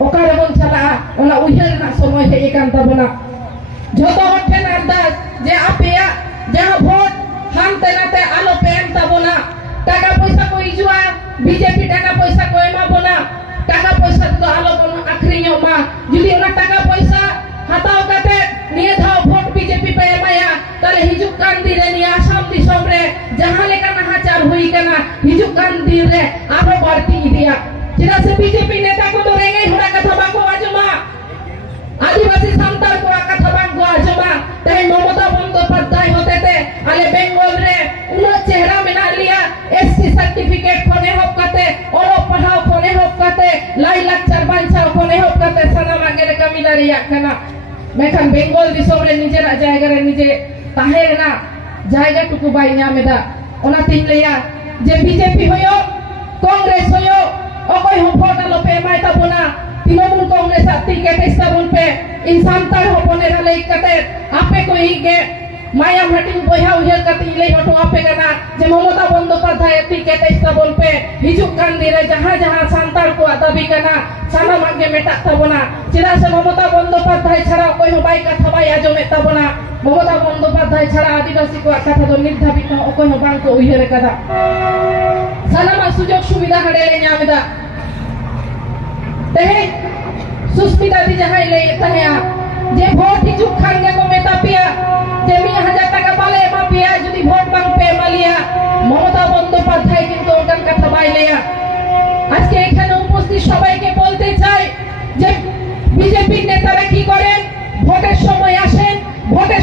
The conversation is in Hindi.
ओकारे बन चला ओना उहिर ना समय हे एकान तबना जोतो ठेन अरदास जे आपेया जहां वोट हानते नाते आलो पे एम तबना टाका पैसा को इजुआ बीजेपी टाका पैसा को एमा बोना टाका पैसा तो आलो बन आखरियो मा जुदी ओना टाका पैसा हाताओ काते निये धाव वोट बीजेपी पे एमाया ताले हिजुक कान दिरे नि आसाम दिसोम रे जहां लेका नाहाचार हुई कना हिजुक कान दिरे आरो बाड़ती इदिया चेदा से बीजेपी नेता को तो रेंगे होना कथा बाको आजमा आदिवासी सांताल को कथा बाको आजमा तहे ममता बंदोपाध्याय होते थे आले बेंगल रे उनो चेहरा मिना लिया एससी सर्टिफिकेट कोने होप कते ओलो पढ़ाओ कोने होप कते लाई लाचार बांचाओ कोने होप कते सनाम आगे कमिला रिया कना मेखान बेंगल दिसोम रे निजेरा जायगा रे निजे ताहे ना जायगा टुकु बाई ᱧᱟᱢᱮᱫᱟ ओनातिन लेया जे बीजेपी होयो कांग्रेस होयो ओकोय हो भोट आलो पे एमाय ताबोना तृणमूल कांग्रेस आती केटेस ताबोन पे इंसान तार होपने रले कते आपे को हिगे माया हटिंग बोया उहेल कते इले हटो आपे कना जे ममता बंदोपाध्याय आती केटेस ताबोन पे हिजुक कान दिरे जहां जहां सांतार को दाबी कना सानाम आगे मेटा ताबोना चेदा से ममता बंदोपाध्याय छाड़ा ओकोय हो बाई कथा बाई आजमे ताबोना ममता बंदोपाध्याय छाड़ा आदिवासी को कथा तो निर्धारित ओकोय हो बांग को उहेर कदा सानामा सुजोग सुविधा हडेले ᱧᱟᱢᱮᱫᱟ तेहे सुस्मिता दी जहां ले तहेया जे वोट हिजुक खान गे को मेता पिया जे 1000 টাকা পালে এমা পিয়া যদি ভোট বাং পে মালিয়া মমতা বন্দ্যোপাধ্যায় কিন্তু ওখান কথা বাইলেয়া আজকে এখানে উপস্থিত সবাইকে বলতে চাই যে বিজেপি নেতারা কি করেন ভোটের সময় আসেন ভোটের